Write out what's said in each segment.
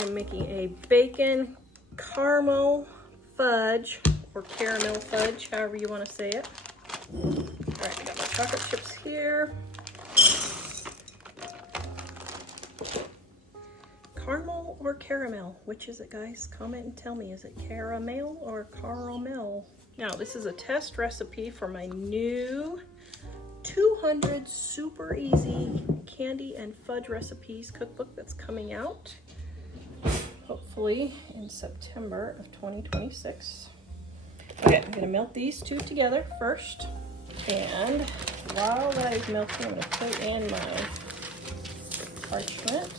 I'm making a bacon caramel fudge, or caramel fudge, however you want to say it. All right, I got my chocolate chips here. Caramel or caramel? Which is it, guys? Comment and tell me. Is it caramel or caramel? Now, this is a test recipe for my new 200 super easy candy and fudge recipes cookbook that's coming out, hopefully in September of 2026. Okay, I'm gonna melt these two together first. And while that is melting, I'm gonna put in my parchment.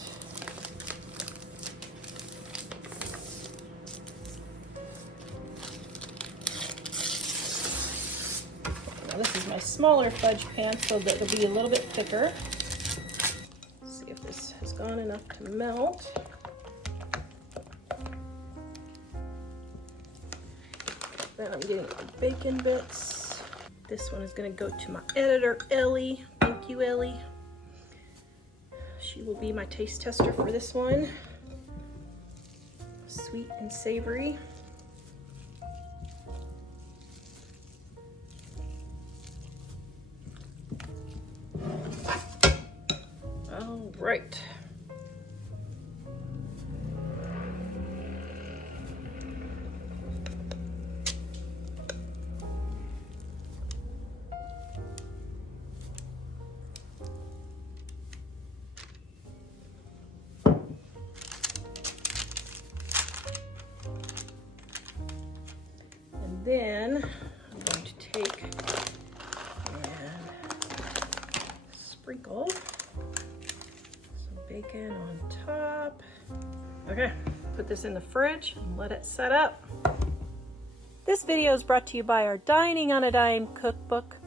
Now this is my smaller fudge pan, so that it'll be a little bit thicker. Let's see if this has gone enough to melt. Then I'm getting my bacon bits. This one is gonna go to my editor, Ellie. Thank you, Ellie. She will be my taste tester for this one. Sweet and savory. All right. Then I'm going to take and sprinkle some bacon on top. Okay, put this in the fridge and let it set up. This video is brought to you by our Dining on a Dime cookbook.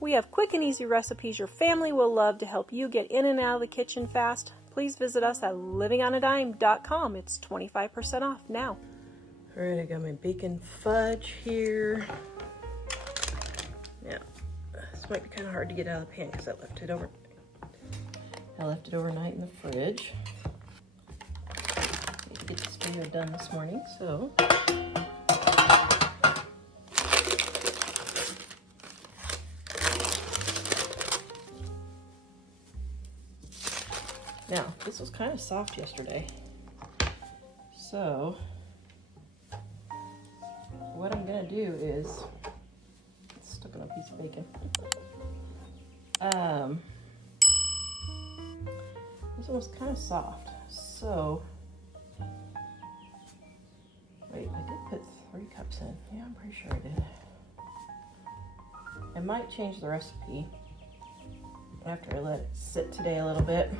We have quick and easy recipes your family will love to help you get in and out of the kitchen fast. Please visit us at livingonadime.com. It's 25% off now. All right, I got my bacon fudge here. Now, this might be kind of hard to get out of the pan because I left it overnight in the fridge. Need to get this video done this morning, so. Now, this was kind of soft yesterday, so what I'm gonna do is, it's stuck on a piece of bacon. This one was kind of soft, so, wait, I did put 3 cups in. Yeah, I'm pretty sure I did. I might change the recipe after I let it sit today a little bit,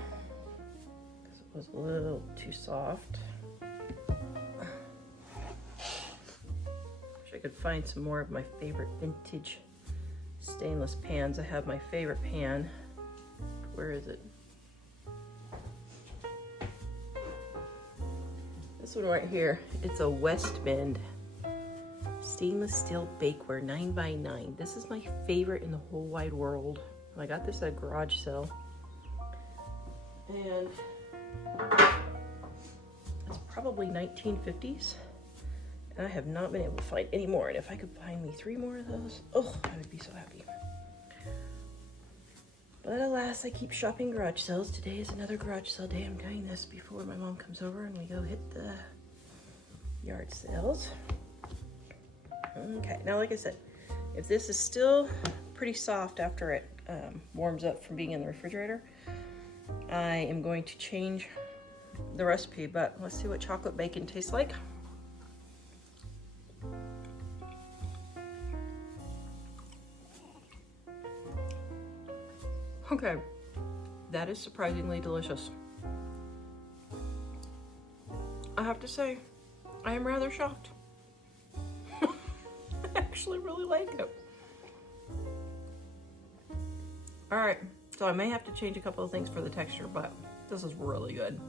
because it was a little too soft. I could find some more of my favorite vintage stainless pans. I have my favorite pan. Where is it? This one right here. It's a West Bend stainless steel bakeware 9x9. This is my favorite in the whole wide world. I got this at a garage sale. And it's probably 1950s. I have not been able to find any more, and if I could find me 3 more of those, oh, I would be so happy. But alas, I keep shopping garage sales. Today is another garage sale day. I'm doing this before my mom comes over and we go hit the yard sales. Okay, now like I said, if this is still pretty soft after it warms up from being in the refrigerator, I am going to change the recipe, but let's see what chocolate bacon tastes like. Okay, that is surprisingly delicious. I have to say, I am rather shocked. I actually really like it. All right, so I may have to change a couple of things for the texture, but this is really good.